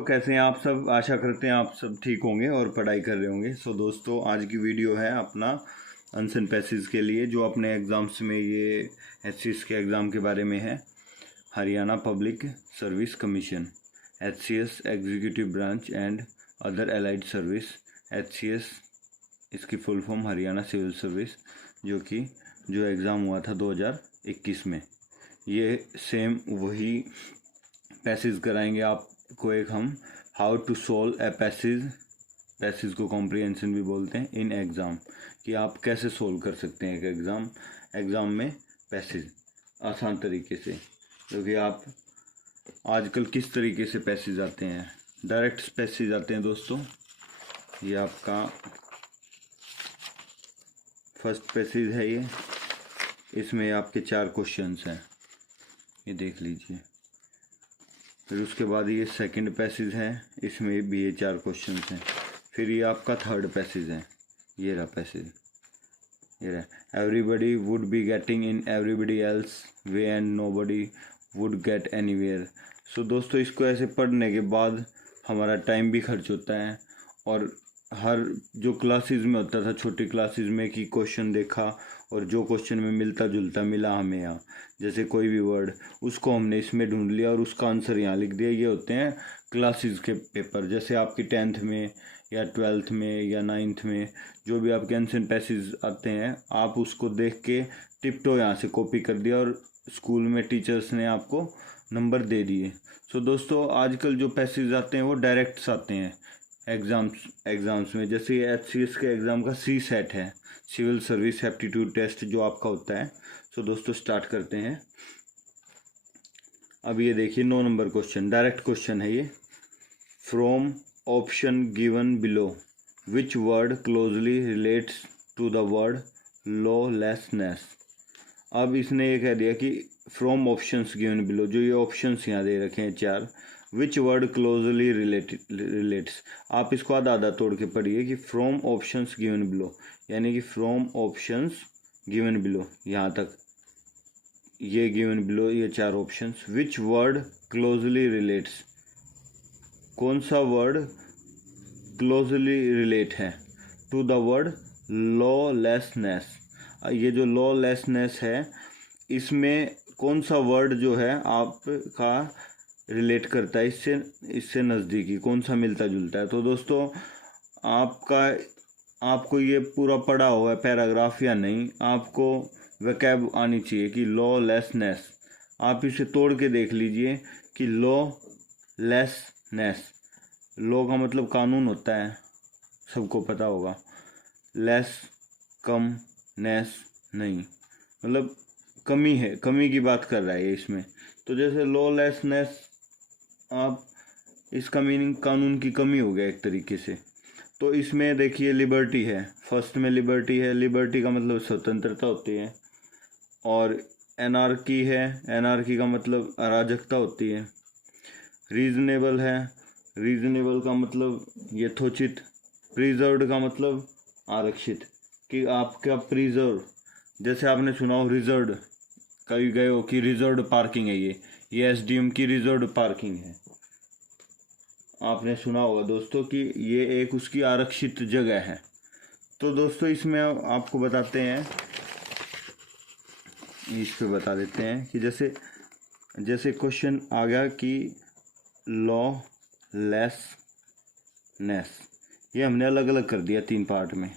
तो कैसे हैं आप सब। आशा करते हैं आप सब ठीक होंगे और पढ़ाई कर रहे होंगे। दोस्तों आज की वीडियो है अपना अनसन पैसेज के लिए, जो अपने एग्ज़ाम्स में ये एचसीएस के एग्ज़ाम के बारे में है। Haryana public service commission, HCS executive branch and other allied service. HCS इसकी full form Haryana civil service, जो एग्ज़ाम हुआ था 2021 में। ये सेम वही पैसेज कराएंगे आपको एक हम, how to solve a passage को कॉम्प्रिहेंशन भी बोलते हैं इन एग्ज़ाम, कि आप कैसे सोल्व कर सकते हैं एक एग्ज़ाम में पैसेज आसान तरीके से। क्योंकि आप आजकल किस तरीके से पैसेज आते हैं, डायरेक्ट पैसेज आते हैं दोस्तों। ये आपका फर्स्ट पैसेज है ये, इसमें आपके 4 क्वेश्चंस हैं, ये देख लीजिए। फिर उसके बाद ये सेकंड पैसेज है, इसमें भी ये 4 क्वेश्चंस हैं। फिर ये आपका थर्ड पैसेज है, ये रहा पैसेज, ये रहा। Everybody would be getting in everybody else way and nobody would get anywhere. दोस्तों इसको ऐसे पढ़ने के बाद हमारा टाइम भी खर्च होता है, और हर जो क्लासेस में होता था, छोटी क्लासेस में कि क्वेश्चन देखा और जो क्वेश्चन में मिलता जुलता मिला हमें यहाँ, जैसे कोई भी वर्ड, उसको हमने इसमें ढूंढ लिया और उसका आंसर यहाँ लिख दिया। ये होते हैं क्लासेस के पेपर। जैसे आपकी 10th में या 12th में या 9th में जो भी आपके आंसर पैसेज आते हैं, आप उसको देख के टिपटो यहाँ से कॉपी कर दिया और स्कूल में टीचर्स ने आपको नंबर दे दिए। दोस्तों आजकल जो पैसेज आते हैं वो डायरेक्ट्स आते हैं एग्ज़ाम्स में। जैसे ये एचसीएस के एग्ज़ाम का सी सेट है, सिविल सर्विस एप्टीट्यूड टेस्ट जो आपका होता है। दोस्तों स्टार्ट करते हैं। अब ये देखिए 9 नंबर क्वेश्चन, डायरेक्ट क्वेश्चन है ये। From option given below which word closely relates to the word lawlessness. अब इसने ये कह दिया कि फ्रॉम ऑप्शंस गिवन बिलो, जो ये ऑप्शंस यहाँ दे रखे हैं 4, विच वर्ड क्लोजली रिलेट्स। आप इसको आधा आधा तोड़ के पढ़िए कि फ्रॉम ऑप्शंस गिवन बिलो, यानी कि फ्रॉम ऑप्शंस गिवन बिलो यहाँ तक, ये गिवन बिलो ये 4 ऑप्शंस। विच वर्ड क्लोजली रिलेट्स, कौन सा वर्ड क्लोजली रिलेट है टू द वर्ड लॉलेसनेस। ये जो लॉलेसनेस है, इसमें कौन सा वर्ड जो है आपका रिलेट करता है इससे नज़दीकी, कौन सा मिलता जुलता है। तो दोस्तों आपको ये पूरा पढ़ा हुआ है पैराग्राफ या नहीं, आपको वोकैब आनी चाहिए कि लॉलेसनेस। आप इसे तोड़ के देख लीजिए कि लॉलेसनेस, लॉ का मतलब कानून होता है, सबको पता होगा। लेस कम, नेस नहीं, मतलब कमी है, कमी की बात कर रहा है ये इसमें। तो जैसे लॉलेसनेस, आप इसका मीनिंग कानून की कमी हो गया एक तरीके से। तो इसमें देखिए लिबर्टी है, फर्स्ट में लिबर्टी है, लिबर्टी का मतलब स्वतंत्रता होती है। और एनार्की है, एनार्की का मतलब अराजकता होती है। रीजनेबल है, रीजनेबल का मतलब यथोचित। प्रिजर्व्ड का मतलब आरक्षित, कि आपका प्रिजर्व, जैसे आपने सुना हो रिजर्व्ड, कभी गए हो कि रिजर्व्ड पार्किंग है ये एसडीएम की रिजर्व्ड पार्किंग है, आपने सुना होगा दोस्तों कि ये एक उसकी आरक्षित जगह है। तो दोस्तों इसमें आपको बताते हैं, इस पे बता देते हैं कि जैसे क्वेश्चन आ गया कि लॉलेसनेस, ये हमने अलग अलग कर दिया 3 पार्ट में,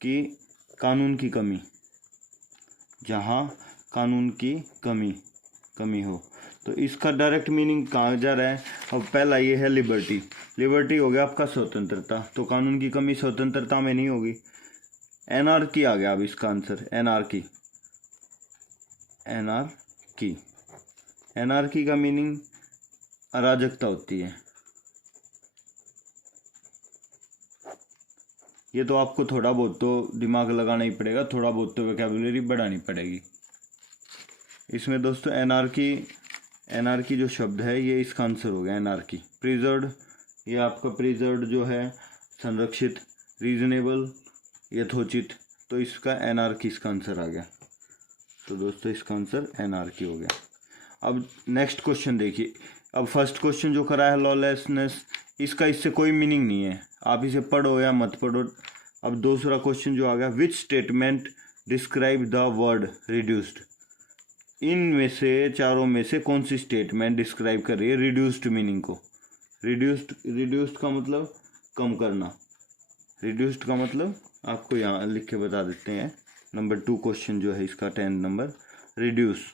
कि कानून की कमी, जहाँ कानून की कमी हो। तो इसका डायरेक्ट मीनिंग कहाँ जा रहा है। अब पहला ये है लिबर्टी, लिबर्टी हो गया आपका स्वतंत्रता, तो कानून की कमी स्वतंत्रता में नहीं होगी। एनार्की आ गया अब इसका आंसर, एनार्की। एनार्की का मीनिंग अराजकता होती है। ये तो आपको थोड़ा बहुत तो दिमाग लगाना ही पड़ेगा, थोड़ा बहुत तो वोकैबुलरी बढ़ानी पड़ेगी इसमें दोस्तों। एनार्की जो शब्द है ये इसका आंसर हो गया एनार्की। प्रिजर्व्ड, ये आपका प्रिजर्व्ड जो है संरक्षित। रीजनेबल यथोचित, तो इसका एनार्की इसका आंसर आ गया। तो दोस्तों इसका आंसर एनार्की हो गया। अब नेक्स्ट क्वेश्चन देखिए, अब फर्स्ट क्वेश्चन जो करा है लॉलेसनेस, इसका इससे कोई मीनिंग नहीं है, आप इसे पढ़ो या मत पढ़ो। अब दूसरा क्वेश्चन जो आ गया, which statement describe the word reduced, इनमें से चारों में से कौन सी स्टेटमेंट डिस्क्राइब कर रही है रिड्यूस्ड मीनिंग को। रिड्यूस्ड का मतलब कम करना, रिड्यूस्ड का मतलब आपको यहाँ लिख के बता देते हैं। नंबर 2 क्वेश्चन जो है इसका 10 नंबर, रिड्यूस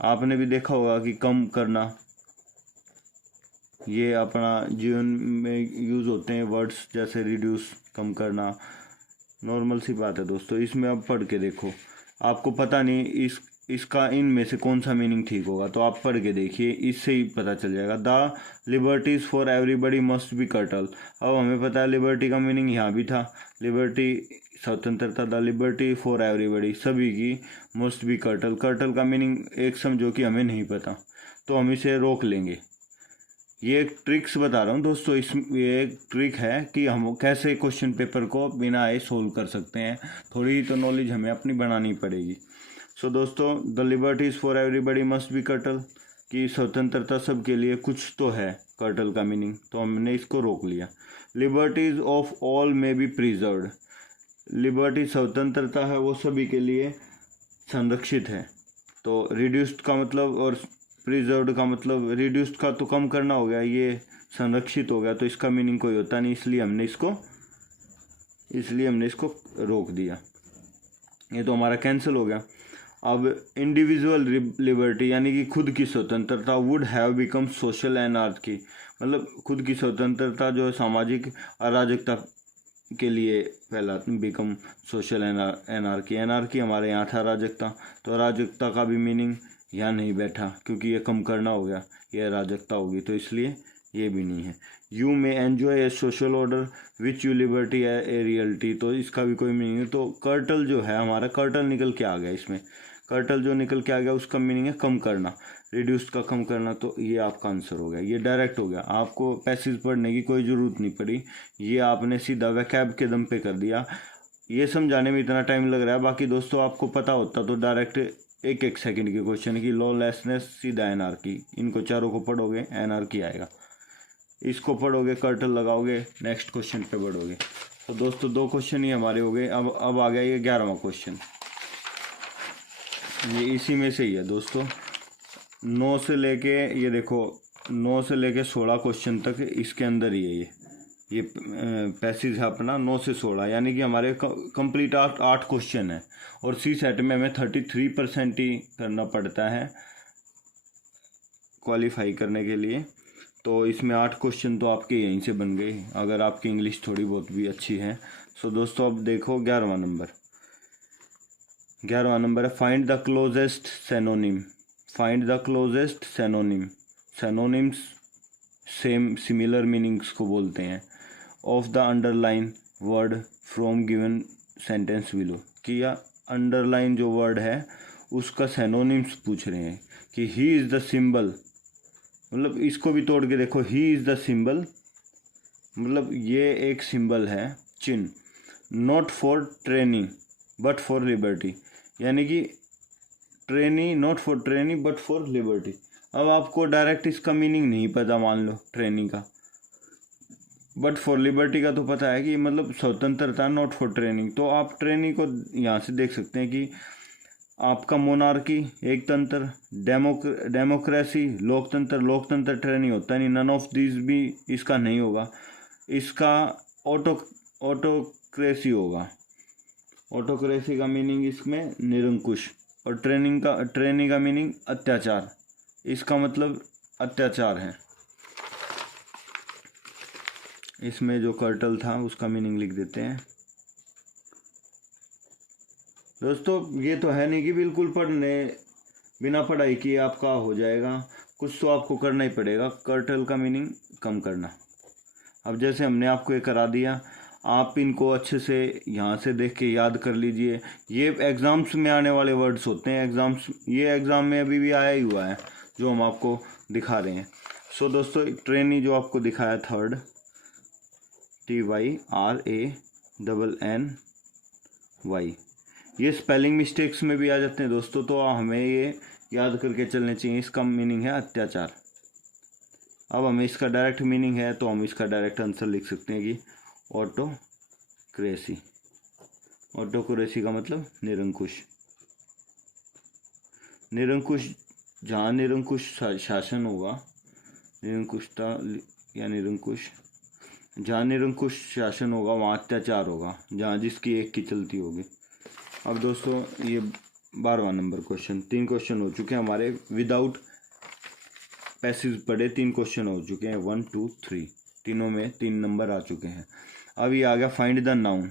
आपने भी देखा होगा कि कम करना, ये अपना जीवन में यूज़ होते हैं वर्ड्स, जैसे रिड्यूस कम करना, नॉर्मल सी बात है दोस्तों। इसमें अब पढ़ के देखो, आपको पता नहीं इसका इनमें से कौन सा मीनिंग ठीक होगा, तो आप पढ़ के देखिए, इससे ही पता चल जाएगा। The liberties for everybody must be curtail, अब हमें पता है लिबर्टी का मीनिंग यहाँ भी था, लिबर्टी स्वतंत्रता, द लिबर्टी फॉर एवरीबडी सभी की, मस्ट बी कर्टल, कर्टल का मीनिंग एक समझो कि हमें नहीं पता, तो हम इसे रोक लेंगे। ये एक ट्रिक्स बता रहा हूँ दोस्तों, ये एक ट्रिक है कि हम कैसे क्वेश्चन पेपर को बिना आए सोल्व कर सकते हैं, थोड़ी तो नॉलेज हमें अपनी बनानी पड़ेगी। सो दोस्तों, the liberties for everybody must be curtail, कि स्वतंत्रता सबके लिए कुछ तो है कर्टल का मीनिंग, तो हमने इसको रोक लिया। लिबर्टीज ऑफ ऑल में बी प्रिजर्व्ड, लिबर्टी स्वतंत्रता है वो सभी के लिए संरक्षित है, तो रिड्यूस्ड का मतलब और प्रिजर्व्ड का मतलब, रिड्यूस्ड का तो कम करना हो गया, ये संरक्षित हो गया, तो इसका मीनिंग कोई होता नहीं, इसलिए हमने इसको रोक दिया, ये तो हमारा कैंसिल हो गया। अब इंडिविजुअल लिबर्टी यानी कि खुद की स्वतंत्रता, would have become social anarchy, मतलब खुद की स्वतंत्रता जो है सामाजिक अराजकता के लिए फैला, बिकम सोशल एनार्की, एनार्की हमारे यहाँ था अराजकता, तो अराजकता का भी मीनिंग यहाँ नहीं बैठा, क्योंकि ये कम करना हो गया, ये अराजकता होगी, तो इसलिए ये भी नहीं है। You may enjoy A social order which you liberty a reality, तो इसका भी कोई मीनिंग है। तो कर्टल जो है हमारा, कर्टल निकल के आ गया इसमें, कर्टल जो निकल के आ गया उसका मीनिंग है कम करना, रिड्यूस का कम करना, तो ये आपका आंसर हो गया, ये डायरेक्ट हो गया, आपको पैसेज पढ़ने की कोई ज़रूरत नहीं पड़ी, ये आपने सीधा वैकैब के दम पे कर दिया। ये समझाने में इतना टाइम लग रहा है, बाकी दोस्तों आपको पता होता तो डायरेक्ट एक सेकंड के क्वेश्चन की, लॉलेसनेस सीधा एनार्की, इनको चारों को पढ़ोगे एनार्की आएगा, इसको पढ़ोगे कर्टल लगाओगे, नेक्स्ट क्वेश्चन पे बढ़ोगे। तो दोस्तों 2 क्वेश्चन ही हमारे हो गए। अब आ गया ये 11वां क्वेश्चन, ये इसी में से ही है दोस्तों, 9 से लेके, ये देखो 9 से लेके 16 क्वेश्चन तक इसके अंदर ही है ये पैसेज है अपना 9 से 16, यानी कि हमारे कंप्लीट 8 क्वेश्चन है, और सी सेट में हमें 33% ही करना पड़ता है क्वालिफाई करने के लिए, तो इसमें 8 क्वेश्चन तो आपके यहीं से बन गए, अगर आपकी इंग्लिश थोड़ी बहुत भी अच्छी है। सो दोस्तों अब देखो 11वां नंबर है, find the closest synonym, find the closest synonym, synonyms same similar meanings को बोलते हैं, of the underline word from given sentence below, कि या अंडरलाइन जो वर्ड है उसका सेनोनिम्स पूछ रहे हैं, कि ही इज़ द सिंबल, मतलब इसको भी तोड़ के देखो, ही इज़ द सिंबल मतलब ये एक सिंबल है, चिन्ह, not for trainee but for liberty, यानी कि trainee not for trainee but for liberty. अब आपको डायरेक्ट इसका मीनिंग नहीं पता, मान लो ट्रेनी का, बट फॉर लिबर्टी का तो पता है कि मतलब स्वतंत्रता, नॉट फॉर ट्रेनिंग, तो आप ट्रेनी को यहाँ से देख सकते हैं कि आपका मोनार्की एक तंत्र, डेमोक्रेसी लोकतंत्र, लोकतंत्र ट्रेनी होता नहीं, नन ऑफ दिस भी इसका नहीं होगा, इसका ऑटोक्रेसी होगा, ऑटोक्रेसी का मीनिंग इसमें निरंकुश, और ट्रेनी का मीनिंग अत्याचार, इसका मतलब अत्याचार है। इसमें जो कर्टल था उसका मीनिंग लिख देते हैं दोस्तों। ये तो है नहीं कि बिल्कुल बिना पढ़ाई किए आपका हो जाएगा, कुछ तो आपको करना ही पड़ेगा, कर्टल का मीनिंग कम करना। अब जैसे हमने आपको ये करा दिया, आप इनको अच्छे से यहाँ से देख के याद कर लीजिए, ये एग्ज़ाम्स में आने वाले वर्ड्स होते हैं, ये एग्ज़ाम में अभी भी आया ही हुआ है जो हम आपको दिखा रहे हैं। सो दोस्तों ट्रेनी जो आपको दिखाया थर्ड, TYRANNY, ये स्पेलिंग मिस्टेक्स में भी आ जाते हैं दोस्तों, तो हमें ये याद करके चलने चाहिए। इसका मीनिंग है अत्याचार। अब हमें इसका डायरेक्ट मीनिंग है तो हम इसका डायरेक्ट आंसर लिख सकते हैं कि ऑटोक्रेसी। ऑटोक्रेसी का मतलब निरंकुश। निरंकुश, जहाँ निरंकुश शासन होगा, निरंकुशता या निरंकुश, जहाँ निरंकुश शासन होगा वहाँ अत्याचार होगा, जहाँ जिसकी एक की चलती होगी। अब दोस्तों ये 12वां नंबर क्वेश्चन। 3 क्वेश्चन हो चुके हैं हमारे, विदाउट पैसेज पढ़े 3 क्वेश्चन हो चुके हैं, 1 2 3, तीनों में 3 नंबर आ चुके हैं। अब ये आ गया find the noun.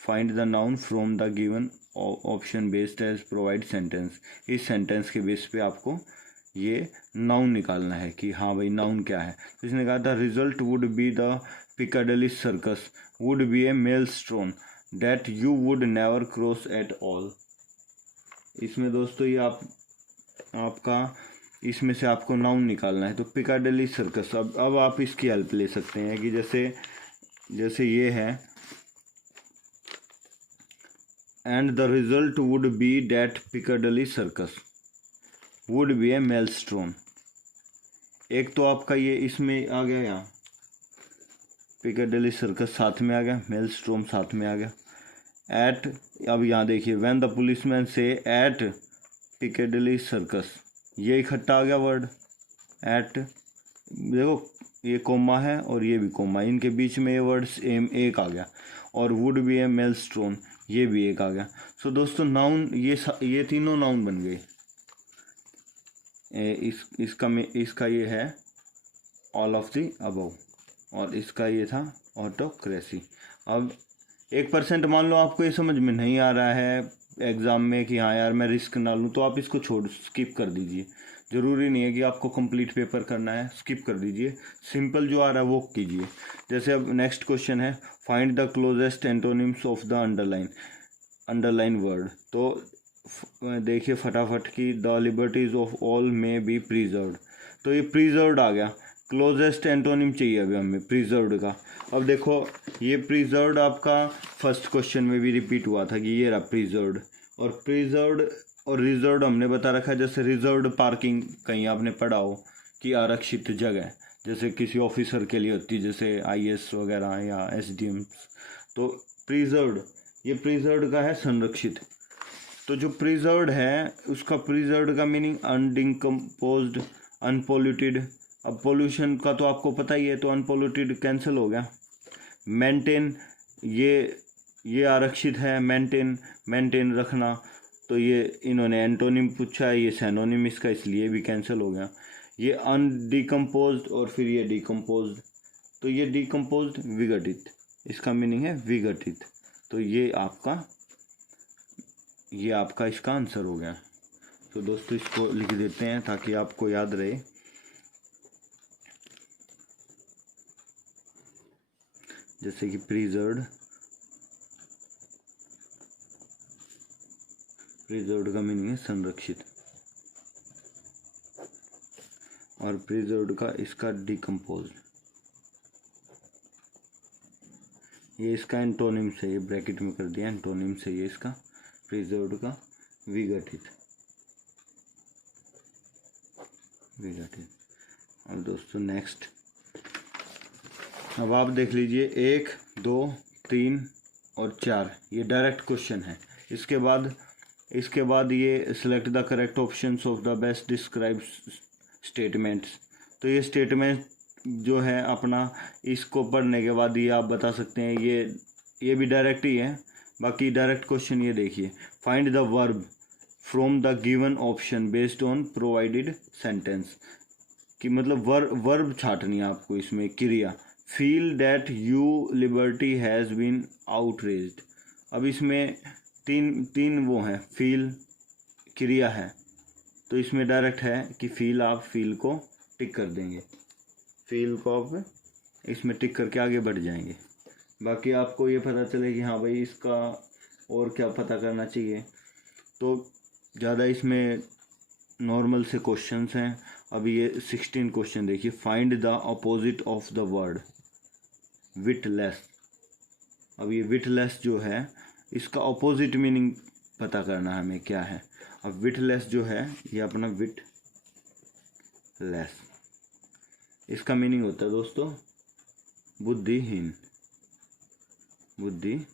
Find the noun from the given option based as provide sentence. इस सेंटेंस के बेस पे आपको ये नाउन निकालना है कि हाँ भाई नाउन क्या है। तो इसने कहा था result would be the Piccadilly Circus would be a milestone that you would never cross at all. इसमें दोस्तों ये आपका इसमें से आपको नाउन निकालना है। तो पिकाडेली सर्कस, अब आप इसकी हेल्प ले सकते हैं कि जैसे ये है, and the result would be that Piccadilly Circus would be a milestone. एक तो आपका ये इसमें आ गया, यहाँ पिकाडेली सर्कस साथ में आ गया, मेलस्टोन साथ में आ गया। एट, अब यहाँ देखिए, व्हेन द पुलिसमैन से एट पिकाडेली सर्कस, ये इकट्ठा आ गया वर्ड एट। देखो ये कोमा है और ये भी कोमा, इनके बीच में ये वर्ड सेम एक आ गया। और वुड बी ए मेलस्टोन, ये भी एक आ गया। सो दोस्तों नाउन ये तीनों नाउन बन गए। इसका ये है ऑल ऑफ द अबव, और इसका ये था ऑटोक्रेसी। अब 1% मान लो आपको ये समझ में नहीं आ रहा है एग्ज़ाम में कि हाँ यार मैं रिस्क ना लूँ, तो आप इसको स्किप कर दीजिए। ज़रूरी नहीं है कि आपको कंप्लीट पेपर करना है, स्किप कर दीजिए। सिंपल जो आ रहा है वो कीजिए। जैसे अब नेक्स्ट क्वेश्चन है find the closest antonyms of the underline word. तो देखिए फटाफट कि द लिबर्टीज ऑफ ऑल में बी प्रिजर्व्ड। तो ये प्रिजर्व्ड आ गया। क्लोजेस्ट एंटोनिम चाहिए अभी हमें प्रिजर्व्ड का। अब देखो ये प्रिजर्व्ड आपका फर्स्ट क्वेश्चन में भी रिपीट हुआ था कि ये रहा प्रिजर्व्ड। और प्रिजर्व्ड और रिजर्व्ड हमने बता रखा है। जैसे रिजर्व्ड पार्किंग कहीं आपने पढ़ा हो कि आरक्षित जगह, जैसे किसी ऑफिसर के लिए होती है, जैसे IAS वगैरह या SDM। तो प्रिजर्व्ड, ये प्रिजर्व्ड का है संरक्षित। तो जो प्रिजर्व्ड है उसका प्रिजर्व्ड का मीनिंग अनडिकम्पोज्ड, अनपोल्यूटेड। अब पोल्यूशन का तो आपको पता ही है, तो अनपोल्यूटेड कैंसिल हो गया। मेंटेन, ये आरक्षित है, मेंटेन रखना। तो ये इन्होंने एंटोनिम पूछा है, ये सैनोनिम इसका, इसलिए भी कैंसिल हो गया। ये अनडिकम्पोज्ड और फिर ये डिकम्पोज्ड। तो ये डिकम्पोज्ड विघटित, इसका मीनिंग है विघटित। तो ये आपका इसका आंसर हो गया। तो दोस्तों इसको लिख देते हैं ताकि आपको याद रहे। जैसे कि प्रिजर्व्ड का मीनिंग है संरक्षित, और प्रिजर्व्ड का इसका डिकम्पोज्ड। ये इसका एंटोनिम से, ये ब्रैकेट में कर दिया, एंटोनिम से ये इसका प्रिजर्व्ड का विघटित। और दोस्तों नेक्स्ट अब आप देख लीजिए 1 2 3 और 4, ये डायरेक्ट क्वेश्चन है। इसके बाद ये select the correct options of the best describe statements. तो ये स्टेटमेंट जो है अपना, इसको पढ़ने के बाद ये आप बता सकते हैं, ये भी डायरेक्ट ही है। बाकी डायरेक्ट क्वेश्चन ये देखिए, find the verb from the given option based on provided sentence. कि मतलब वर्ब छाटनी है आपको इसमें, क्रिया। Feel that you liberty has been outraged. अब इसमें तीन वो हैं, फील क्रिया है, तो इसमें डायरेक्ट है कि फील, आप फील को टिक कर देंगे, फील को आप इसमें टिक करके आगे बढ़ जाएंगे। बाकी आपको ये पता चले कि हाँ भाई इसका और क्या पता करना चाहिए। तो ज़्यादा इसमें नॉर्मल से क्वेश्चंस हैं। अभी ये 16 क्वेश्चन देखिए, find the opposite of the word witless. अब ये विटलेस जो है इसका अपोजिट मीनिंग पता करना है हमें क्या है। अब विटलेस जो है ये अपना विटलेस, इसका मीनिंग होता है दोस्तों बुद्धिहीन, बुद्धिहीन,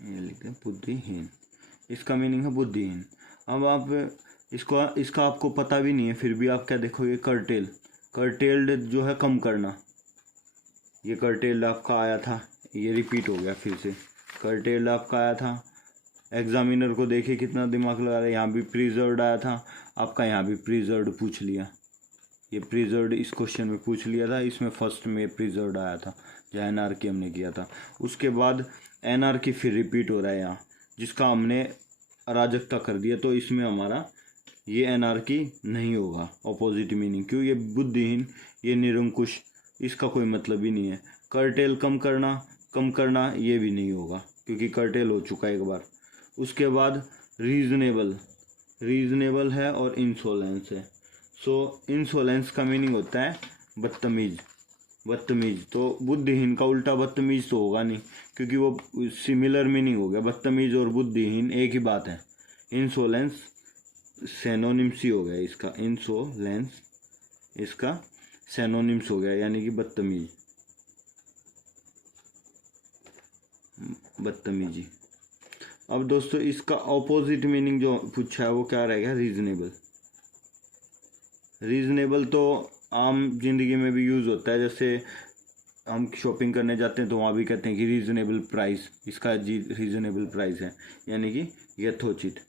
ये लिखते हैं बुद्धिहीन, इसका मीनिंग है बुद्धिहीन। अब आप इसका आपको पता भी नहीं है, फिर भी आप क्या देखोगे, कर्टेल, कर्टेल्ड जो है कम करना, ये कर्टेल्ड आपका आया था, ये रिपीट हो गया फिर से, कर्टेल्ड आपका आया था। एग्जामिनर को देखिए कितना दिमाग लगा रहा है, यहाँ भी प्रिजर्व्ड आया था आपका, यहाँ भी प्रिजर्व्ड पूछ लिया, ये प्रिजर्व्ड इस क्वेश्चन में पूछ लिया था, इसमें फर्स्ट में प्रिजर्व्ड आया था जो एनआरकी हमने किया था। उसके बाद एनआरकी फिर रिपीट हो रहा है यहाँ, जिसका हमने अराजकता कर दिया, तो इसमें हमारा ये एनआरकी नहीं होगा, ऑपोजिट मीनिंग। क्यों, ये बुद्धिहीन, ये निरंकुश, इसका कोई मतलब ही नहीं है। कर्टेल कम करना ये भी नहीं होगा, क्योंकि कर्टेल हो चुका है एक बार। उसके बाद रीजनेबल है और इंसोलेंस है। सो इंसोलेंस का मीनिंग होता है बदतमीज, तो बुद्धिहीन का उल्टा बदतमीज तो होगा नहीं, क्योंकि वो सिमिलर मीनिंग हो गया, बदतमीज और बुद्धिहीन एक ही बात है। इंसोलेंस सेनोनिम्स ही हो गया इसका, इंसोलेंस इसका सेनोनिम्स हो गया, यानी कि बदतमीजी। अब दोस्तों इसका ऑपोजिट मीनिंग जो पूछा है वो क्या रहेगा, रीजनेबल तो आम जिंदगी में भी यूज़ होता है, जैसे हम शॉपिंग करने जाते हैं तो वहाँ भी कहते हैं कि रीजनेबल प्राइस, इसका रीजनेबल प्राइस है, यानी कि यथोचित।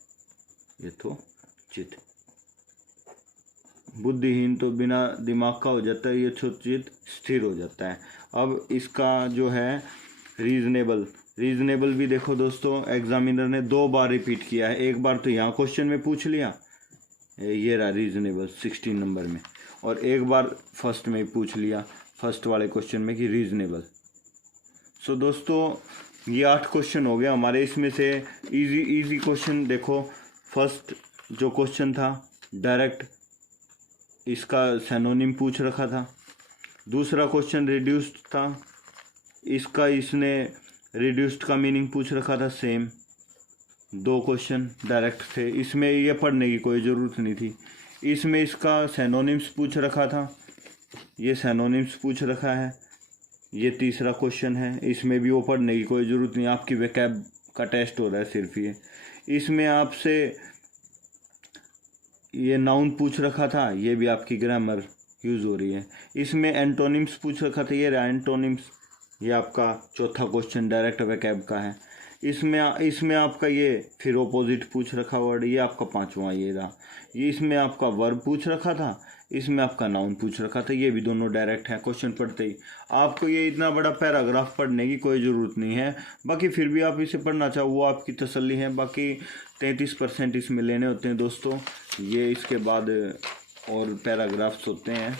बुद्धिहीन तो बिना दिमाग का हो जाता है, यथोचित स्थिर हो जाता है। अब इसका जो है रीजनेबल भी देखो दोस्तों, एग्जामिनर ने 2 बार रिपीट किया है, एक बार तो यहाँ क्वेश्चन में पूछ लिया, ये रहा रीजनेबल 16 नंबर में, और एक बार फर्स्ट में पूछ लिया, फर्स्ट वाले क्वेश्चन में कि रीजनेबल। सो दोस्तों ये 8 क्वेश्चन हो गए हमारे, इसमें से इजी क्वेश्चन देखो। फर्स्ट जो क्वेश्चन था डायरेक्ट, इसका सेनोनिम पूछ रखा था। दूसरा क्वेश्चन रिड्यूस्ड था, इसने रिड्यूस्ड का मीनिंग पूछ रखा था, सेम। 2 क्वेश्चन डायरेक्ट थे, इसमें ये पढ़ने की कोई ज़रूरत नहीं थी। इसमें इसका सेनोनिम्स पूछ रखा था, ये सेनोनिम्स पूछ रखा है। ये तीसरा क्वेश्चन है, इसमें भी वो पढ़ने की कोई ज़रूरत नहीं, आपकी वोकैब का टेस्ट हो रहा है सिर्फ ये। इसमें आपसे ये नाउन पूछ रखा था, ये भी आपकी ग्रामर यूज़ हो रही है। इसमें एंटोनिम्स पूछ रखा था, ये एंटोनिम्स, ये आपका चौथा क्वेश्चन डायरेक्ट वोकैब का है। इसमें आपका ये फिर ऑपोजिट पूछ रखा वर्ड, ये आपका 5वां ये रहा। ये इसमें आपका वर्ब पूछ रखा था, इसमें आपका नाउन पूछ रखा था, ये भी दोनों डायरेक्ट है। क्वेश्चन पढ़ते ही आपको ये इतना बड़ा पैराग्राफ पढ़ने की कोई ज़रूरत नहीं है, बाकी फिर भी आप इसे पढ़ना चाहो वो आपकी तसल्ली है। बाकी 33% इसमें लेने होते हैं दोस्तों, ये इसके बाद और पैराग्राफ्स होते हैं।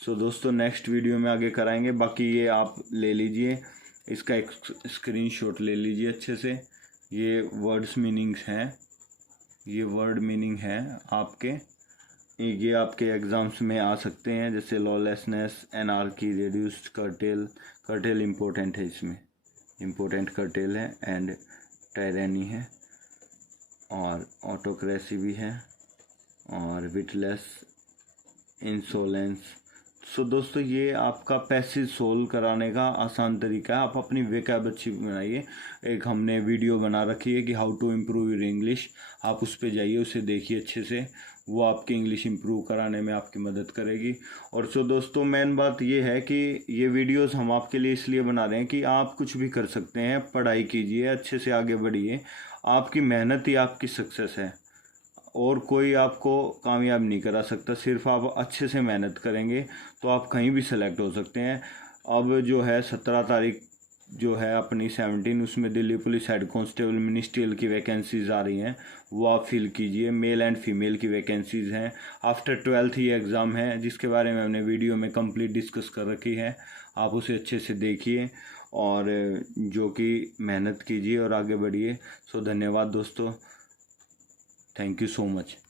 सो दोस्तों नेक्स्ट वीडियो में आगे कराएंगे। बाकी ये आप ले लीजिए, इसका एक स्क्रीनशॉट ले लीजिए अच्छे से। ये वर्ड्स मीनिंग्स हैं, ये वर्ड मीनिंग है आपके, ये आपके एग्ज़ाम्स में आ सकते हैं, जैसे lawlessness, anarchy, reduced, cartel important है, इसमें इम्पोर्टेंट कर्टेल है, एंड टायरेनी है, और ऑटोक्रेसी भी है, और विटलेस, इंसोलेंस। सो दोस्तों ये आपका पैसेज सोल्व कराने का आसान तरीका है, आप अपनी वोकैब अच्छी बनाइए। एक हमने वीडियो बना रखी है कि how to improve your English, आप उस पर जाइए, उसे देखिए अच्छे से, वो आपकी इंग्लिश इम्प्रूव कराने में आपकी मदद करेगी। और सो दोस्तों मेन बात ये है कि ये वीडियोस हम आपके लिए इसलिए बना रहे हैं कि आप कुछ भी कर सकते हैं, पढ़ाई कीजिए, अच्छे से आगे बढ़िए, आपकी मेहनत ही आपकी सक्सेस है, और कोई आपको कामयाब नहीं करा सकता। सिर्फ आप अच्छे से मेहनत करेंगे तो आप कहीं भी सेलेक्ट हो सकते हैं। अब जो है 17 तारीख जो है अपनी 17, उसमें Delhi police head constable ministerial की वैकेंसीज़ आ रही हैं, वो आप फिल कीजिए। मेल एंड फीमेल की वैकेंसीज़ हैं। आफ्टर 12th ये एग्ज़ाम है, जिसके बारे में हमने वीडियो में कंप्लीट डिस्कस कर रखी है, आप उसे अच्छे से देखिए और जो कि मेहनत कीजिए और आगे बढ़िए। सो धन्यवाद दोस्तों, थैंक यू सो मच।